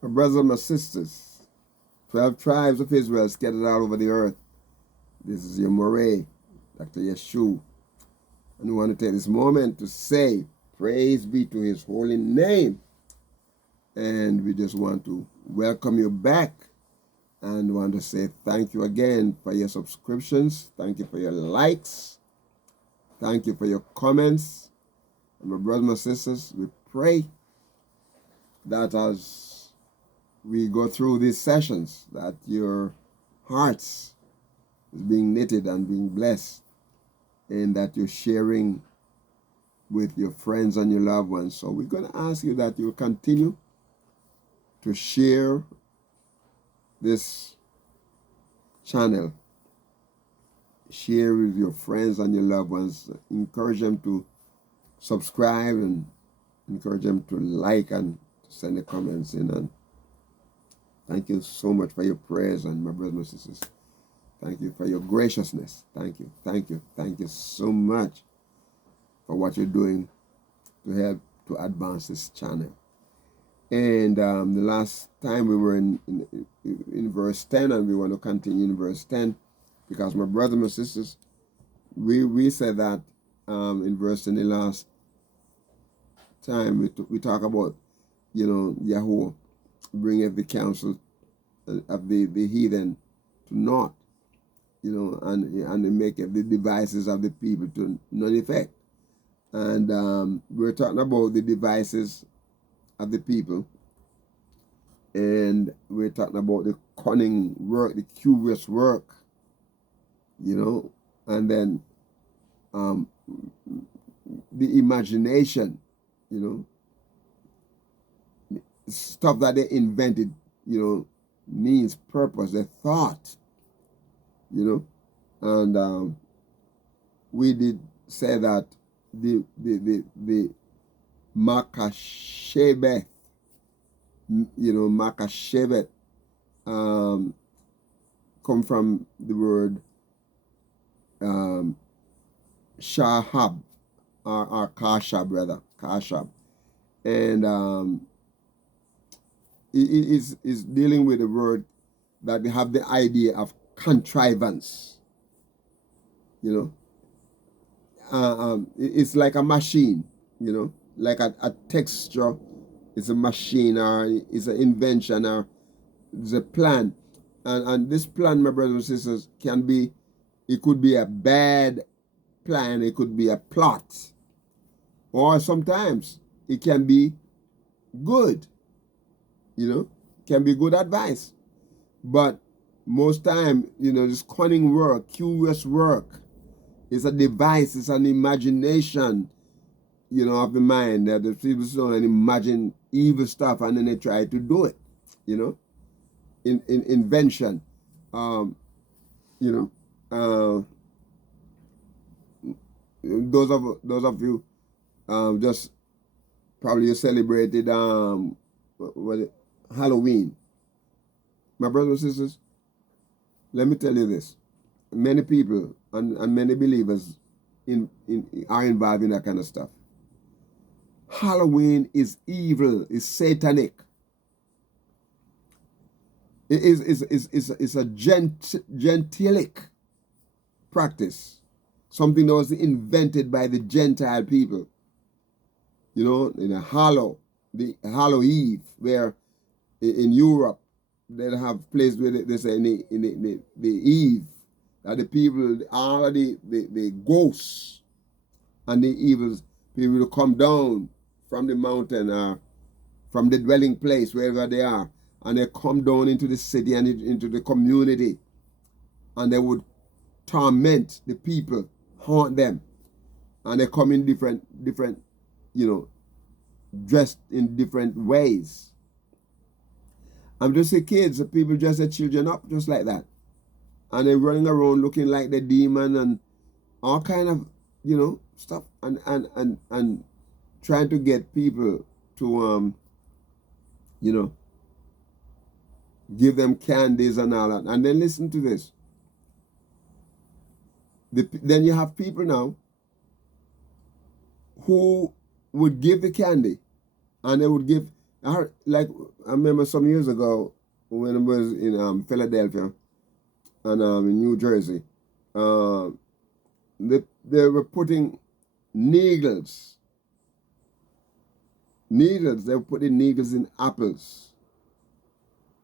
My brothers and my sisters, 12 tribes of Israel scattered all over the earth. This is your Moray, Dr. Yeshua. And we want to take this moment to say, praise be to his holy name. And we just want to welcome you back and want to say thank you again for your subscriptions. Thank you for your likes. Thank you for your comments. And my brothers and my sisters, we pray that as we go through these sessions, that your hearts is being knitted and being blessed, and that you're sharing with your friends and your loved ones. So we're going to ask you that you continue to share this channel. Share with your friends and your loved ones. Encourage them to subscribe and encourage them to like and to send the comments in. And thank you so much for your prayers, and my brothers and sisters. Thank you for your graciousness. Thank you. Thank you. Thank you so much for what you're doing to help to advance this channel. And the last time we were in verse 10, and we want to continue in verse 10, because my brothers and sisters, we said that in verse 10, the last time we talk about, YAHUAH bringeth the counsel of the heathen to naught, and make the devices of the people to none effect. And we're talking about the devices of the people, and we're talking about the cunning work, the curious work, and then the imagination, stuff that they invented, means purpose, they thought, and we did say that the Makashebeth, Makashebeth come from the word Shahab, or Kashab, rather, Kashab. And it is dealing with the word that they have the idea of contrivance, it's like a machine, like a texture. It's a machine, or it's an invention, or it's a plan. And this plan, my brothers and sisters, it could be a bad plan, it could be a plot, or sometimes it can be good, can be good advice. But most time, this cunning work, curious work, is a device, it's an imagination, of the mind, that the people imagine evil stuff and then they try to do it, in invention. Those of you just probably you celebrated Halloween. My brothers and sisters, let me tell you this. Many people and many believers are involved in that kind of stuff. Halloween is evil, is satanic. It's a gentilic practice, something that was invented by the Gentile people. In the Hallow Eve, where in Europe they have places where they say in the Eve that the people, all of the ghosts and the evils, people will come down from the mountain or from the dwelling place, wherever they are, and they come down into the city and into the community, and they would torment the people, haunt them, and they come in different, dressed in different ways. And just the kids, the people dress their children up just like that, and they're running around looking like the demon and all kind of, stuff, and trying to get people to give them candies and all that. And then listen to this. Then you have people now who would give the candy, and they would give I remember some years ago when I was in Philadelphia and in New Jersey, uh, they were putting needles. Needles. They were putting needles in apples.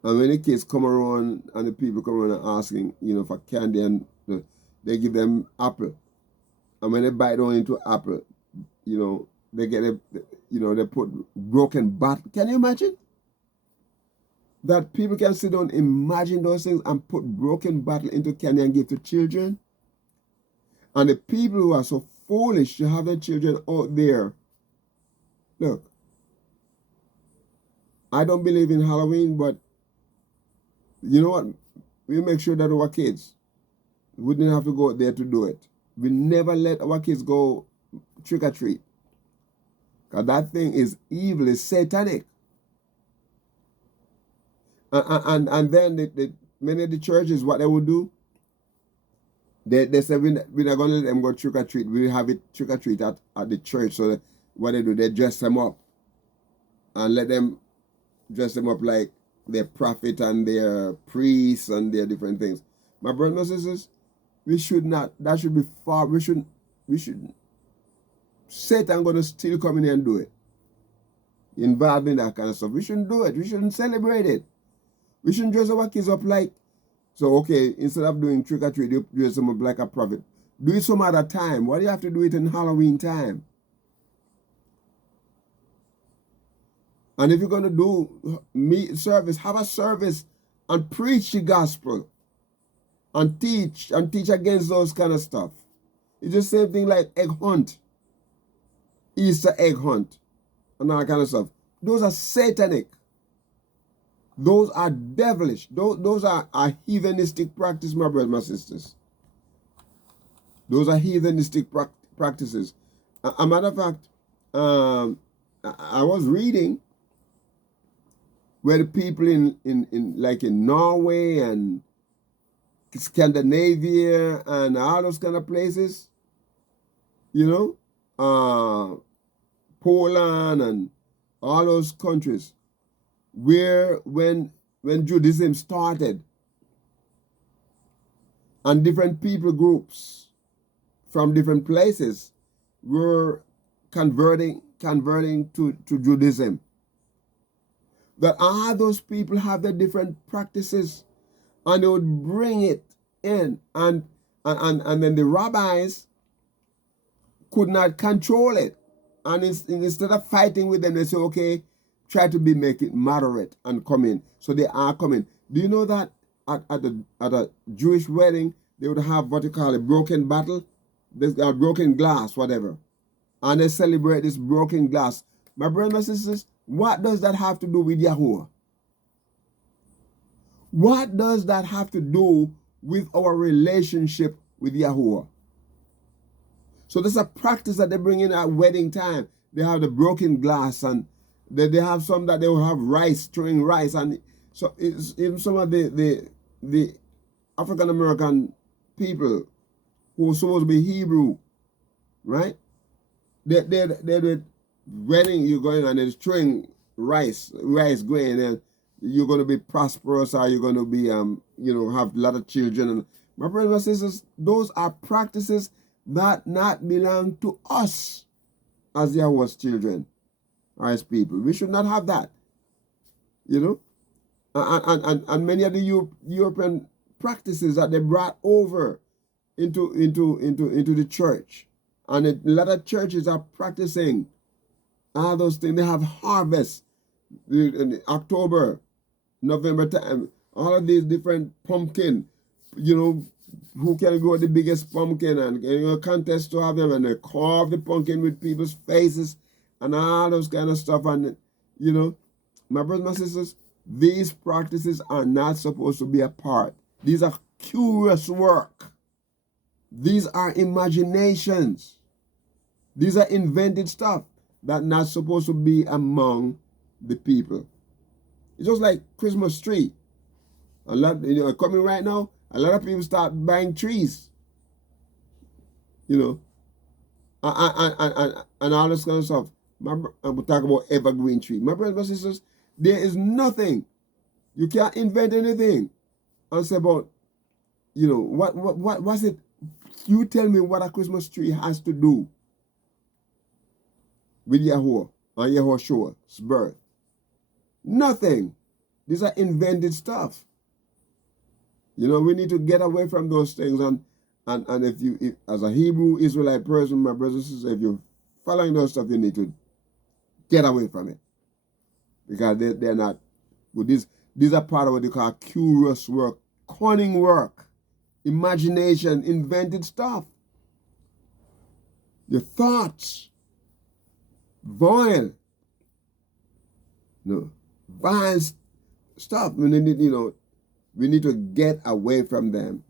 And when the kids come around and the people come around and asking, for candy, and they give them apple. And when they bite on into apple, they get they put broken bottle. Can you imagine? That people can sit down, imagine those things, and put broken bottle into candy and give to children. And the people who are so foolish to have their children out there. Look, I don't believe in Halloween, but you know what? We make sure that our kids wouldn't have to go out there to do it. We never let our kids go trick or treat. Because that thing is evil, it's satanic. And then many of the churches, what they would do, they say we're not going to let them go trick or treat. We have it trick or treat at the church. So what they do, they dress them up and let them dress them up like their prophet and their priests and their different things. My brothers and sisters, we should not. That should be far. We should. Satan going to still come in and do it. Involved in that kind of stuff. We shouldn't do it. We shouldn't celebrate it. We shouldn't dress our kids up like. So okay, instead of doing trick or treat, you dress them up like a prophet. Do it some other time. Why do you have to do it in Halloween time? And if you're going to do service, have a service and preach the gospel and teach against those kind of stuff. It's the same thing like egg hunt, Easter egg hunt, and all that kind of stuff. Those are satanic. Those are devilish. Those are heathenistic practice, my brothers, my sisters. Those are heathenistic practices. A matter of fact, I was reading where the people in Norway and Scandinavia and all those kind of places, Poland and all those countries, where when Judaism started, and different people groups from different places were converting to Judaism, that all those people have their different practices, and they would bring it in, and then the rabbis could not control it, and instead of fighting with them, they say, okay, try to make it moderate and come in. So they are coming. Do you know that at a Jewish wedding, they would have what you call a broken bottle, a broken glass, whatever, and they celebrate this broken glass. My brothers and sisters, what does that have to do with Yahuwah? What does that have to do with our relationship with Yahuwah? So there's a practice that they bring in at wedding time. They have the broken glass, and they have some that they will have rice, throwing rice. And so even some of the African American people who are supposed to be Hebrew, right? They're wedding, you're going and it's throwing rice going, and you're going to be prosperous, or you're going to be have a lot of children. And my brothers and sisters, those are practices that not belong to us as Yahweh's children, or as people. We should not have that, and many of the European practices that they brought over into the church, and a lot of churches are practicing all those things. They have harvest in October, November time, all of these different pumpkin, who can grow the biggest pumpkin, and contest to have them, and they carve the pumpkin with people's faces and all those kind of stuff. And my brothers and sisters, these practices are not supposed to be a part. These are curious work. These are imaginations. These are invented stuff that not supposed to be among the people. It's just like Christmas tree. A lot, coming right now, a lot of people start buying trees, and all this kind of stuff. we talk about evergreen tree. My brothers and sisters, there is nothing. You can't invent anything and say about, what's it? You tell me what a Christmas tree has to do with Yahuwah and Yahushua's birth. Nothing. These are invented stuff. We need to get away from those things. And if as a Hebrew Israelite person, my brothers and sisters, if you're following those stuff, you need to get away from it. Because they're not good. These are part of what they call curious work, cunning work, imagination, invented stuff. Your thoughts, vile stuff. We need to get away from them.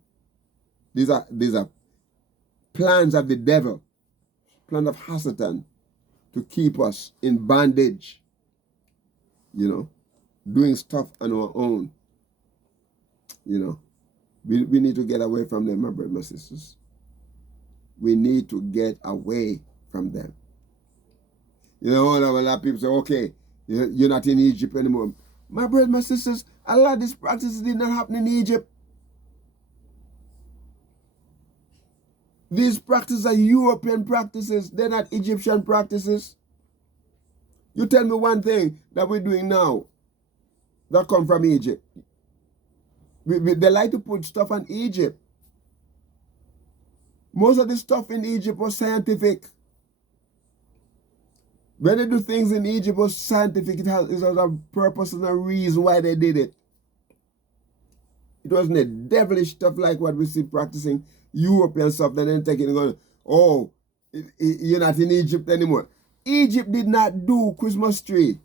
These are plans of the devil, plan of Hasatan to keep us in bondage. Doing stuff on our own. We need to get away from them, my brothers and sisters. We need to get away from them. A lot of people say, okay, you're not in Egypt anymore. My brothers and my sisters, a lot of these practices did not happen in Egypt. These practices are European practices. They're not Egyptian practices. You tell me one thing that we're doing now that come from Egypt. They like to put stuff on Egypt. Most of the stuff in Egypt was scientific. When they do things in Egypt was scientific, it has a purpose and a reason why they did it. It wasn't a devilish stuff like what we see practicing European stuff, then taking and going, oh, you're not in Egypt anymore. Egypt did not do Christmas tree.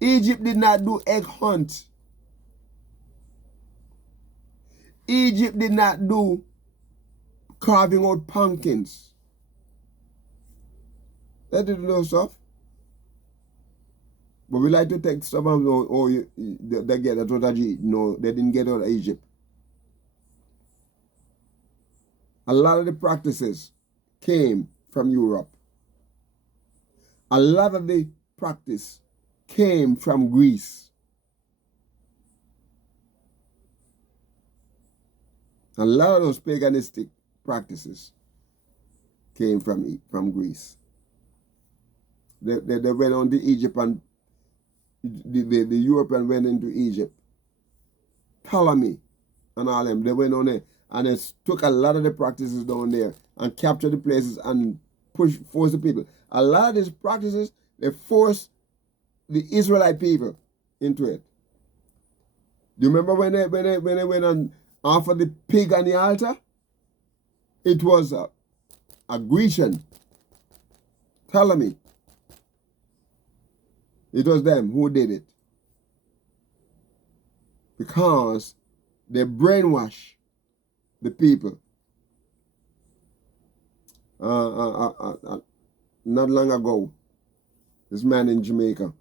Egypt did not do egg hunt. Egypt did not do carving out pumpkins. They didn't do stuff. But we like to take stuff and they get it out of Egypt. No, they didn't get it out of Egypt. A lot of the practices came from Europe. A lot of the practice came from Greece. A lot of those paganistic practices came from Greece. They went on to Egypt, and the European went into Egypt. Ptolemy and all them, they went on there and they took a lot of the practices down there and captured the places and forced the people. A lot of these practices, they forced the Israelite people into it. Do you remember when they went and offered the pig on the altar? It was a Grecian, Ptolemy. It was them who did it. Because they brainwash the people. Not long ago, this man in Jamaica,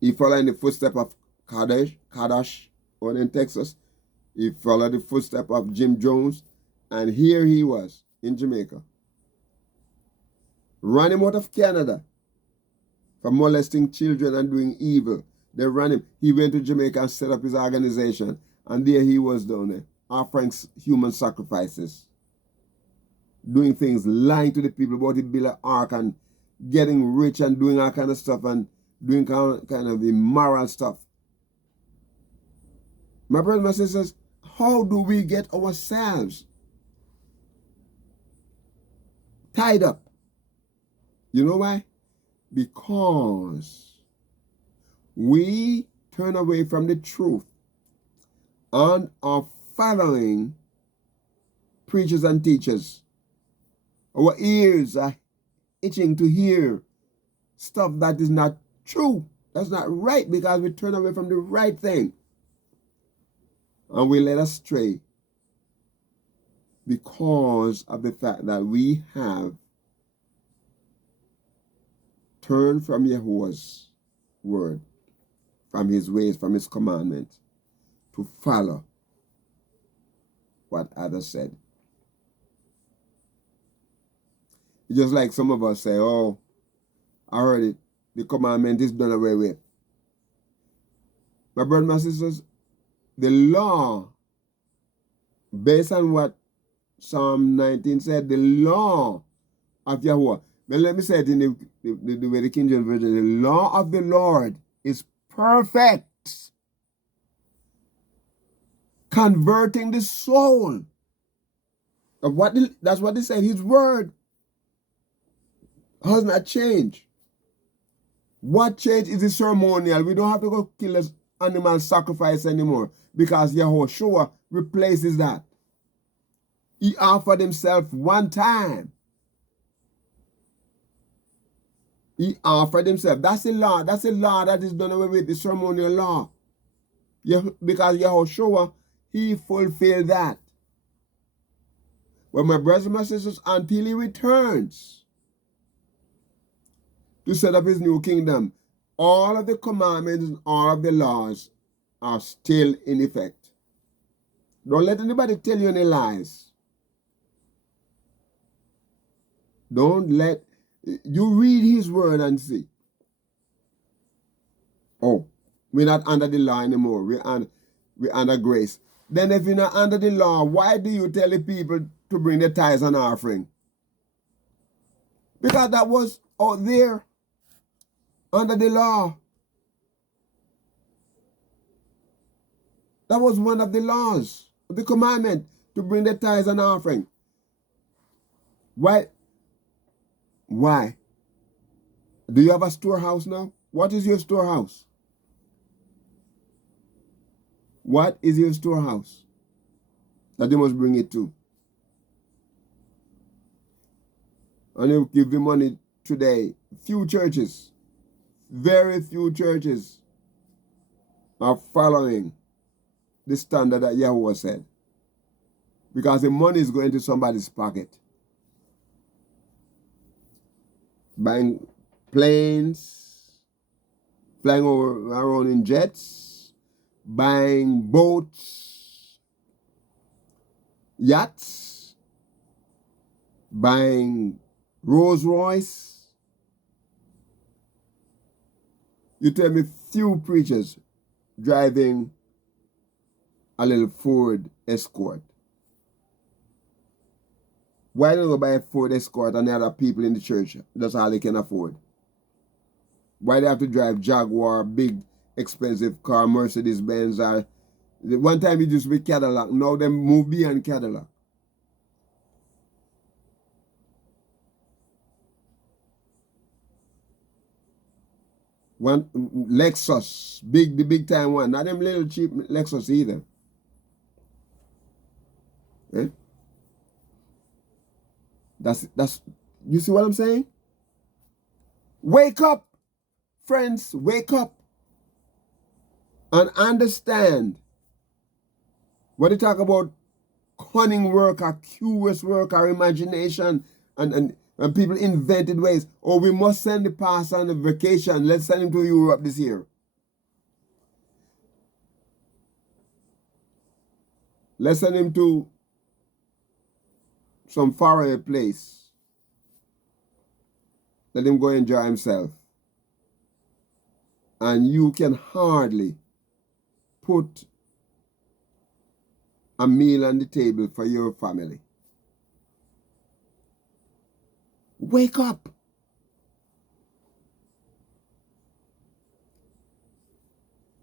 he followed in the footsteps of Kadash, or in Texas. He followed the footsteps of Jim Jones, and here he was in Jamaica. Ran him out of Canada for molesting children and doing evil. They ran him. He went to Jamaica and set up his organization, and there he was down there, offering human sacrifices, doing things, lying to the people about the Bill of Ark and getting rich and doing all kind of stuff and doing kind of immoral stuff. My brothers and my sisters, how do we get ourselves tied up? You know why? Because we turn away from the truth and are following preachers and teachers. Our ears are itching to hear stuff that is not true. That's not right, because we turn away from the right thing. And we led astray because of the fact that we have turned from Yahuwah's word, from his ways, from his commandment, to follow what others said. Just like some of us say, oh, I heard it. The commandment is done away with. My brothers and sisters, the law, based on what Psalm 19 said, the law of Yahuwah. Well, let me say it in the way the King James Version. The law of the Lord is perfect, converting the soul. That's what he said. His word has not changed. What changed is the ceremonial. We don't have to go kill an animal sacrifice anymore because Yahushua replaces that. He offered himself one time. He offered himself. That's the law. That's the law that is done away with, the ceremonial law. Because Yahushua, he fulfilled that. But my brothers and my sisters, until he returns to set up his new kingdom, all of the commandments and all of the laws are still in effect. Don't let anybody tell you any lies. Don't let you read his word and see. Oh, we're not under the law anymore. We're under grace. Then if you're not under the law, why do you tell the people to bring the tithes and offering? Because that was out there under the law. That was one of the laws, the commandment to bring the tithes and offering. Why? Why? Do you have a storehouse now? What is your storehouse? What is your storehouse that you must bring it to? And you give the money today. Few churches, very few churches are following the standard that Yahuwah said. Because the money is going to somebody's pocket. Buying planes, flying around in jets, buying boats, yachts, buying Rolls Royce. You tell me few preachers driving a little Ford Escort. Why don't you buy a Ford Escort and the other people in the church? That's all they can afford. Why they have to drive Jaguar, big, expensive car, Mercedes-Benz? One time it used to be Cadillac. Now they move beyond Cadillac. One Lexus, the big time one. Not them little cheap Lexus either. Eh? That's you see what I'm saying? Wake up, friends, wake up and understand when they talk about cunning work or curious work or imagination and people invented ways. Oh, we must send the pastor on a vacation. Let's send him to Europe this year. Let's send him to some faraway place. Let him go enjoy himself. And you can hardly put a meal on the table for your family. Wake up.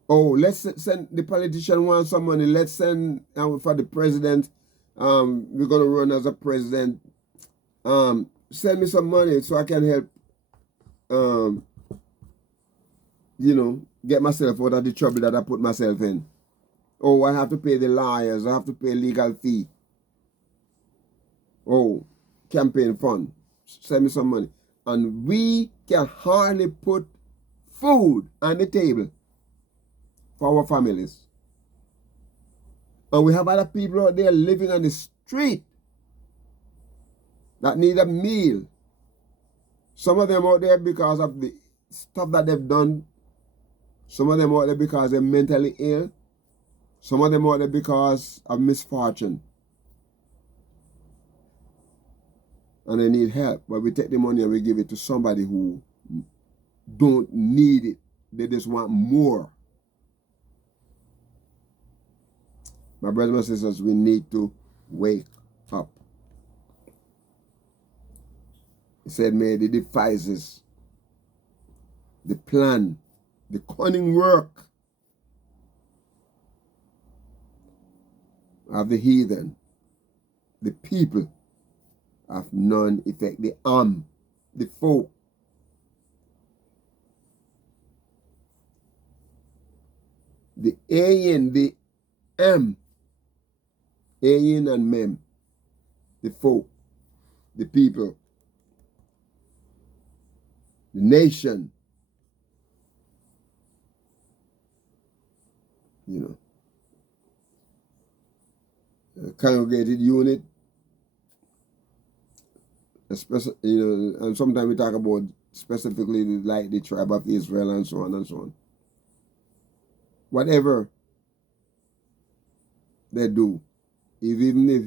Oh, let's send the politician wants some money. Let's send for the president. We're going to run as a president. Send me some money so I can help, get myself out of the trouble that I put myself in. Oh, I have to pay the lawyers. I have to pay legal fee. Oh, campaign fund. Send me some money. And we can hardly put food on the table for our families. And we have other people out there living on the street that need a meal. Some of them out there because of the stuff that they've done. Some of them out there because they're mentally ill. Some of them out there because of misfortune. and they need help, but we take the money and we give it to somebody who don't need it. They just want more. My brothers and sisters, we need to wake up. He said, may the devices, the plan, the cunning work of the heathen, the people, have none effect. The the folk, the ayin, the ayin and mem, the folk, the people, the nation, you know, congregated unit, especially, and sometimes we talk about specifically like the tribe of Israel and so on and so on. Whatever they do, even if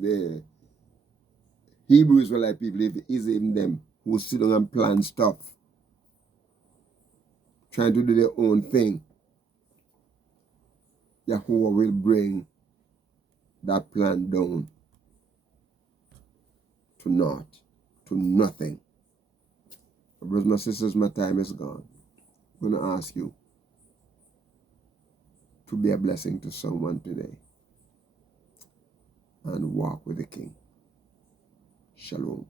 the Hebrew Israelite people, if it is even them who sit down and plan stuff, trying to do their own thing, Yahuwah will bring that plan down to naught, to nothing. Brothers and sisters, my time is gone. I'm going to ask you to be a blessing to someone today and walk with the King. Shalom.